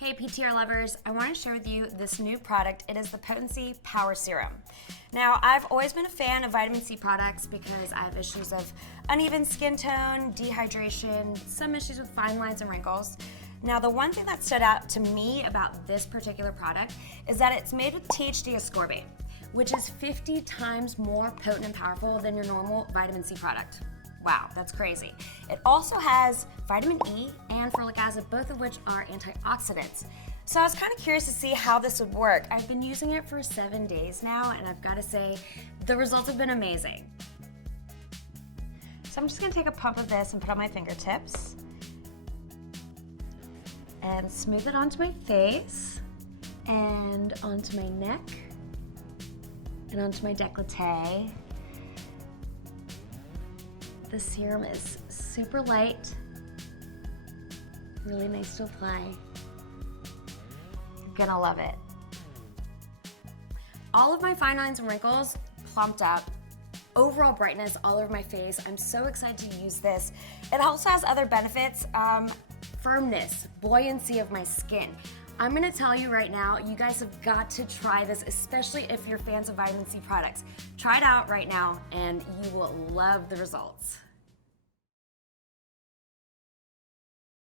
Hey PTR lovers, I want to share with you this new product. It is the Potency Power Serum. Now, I've always been a fan of vitamin C products because I have issues of uneven skin tone, dehydration, some issues with fine lines and wrinkles. Now, the one thing that stood out to me about this particular product is that it's made with THC ascorbate, which is 50 times more potent and powerful than your normal vitamin C product. Wow, that's crazy. It also has vitamin E and folic acid, both of which are antioxidants. So I was kind of curious to see how this would work. I've been using it for 7 days now, and I've got to say, the results have been amazing. So I'm just gonna take a pump of this and put on my fingertips and smooth it onto my face and onto my neck and onto my décolleté. The serum is super light, really nice to apply. You're gonna love it. All of my fine lines and wrinkles plumped up, overall brightness all over my face. I'm so excited to use this. It also has other benefits, firmness, buoyancy of my skin. I'm gonna tell you right now, you guys have got to try this, especially if you're fans of vitamin C products. Try it out right now and you will love the results.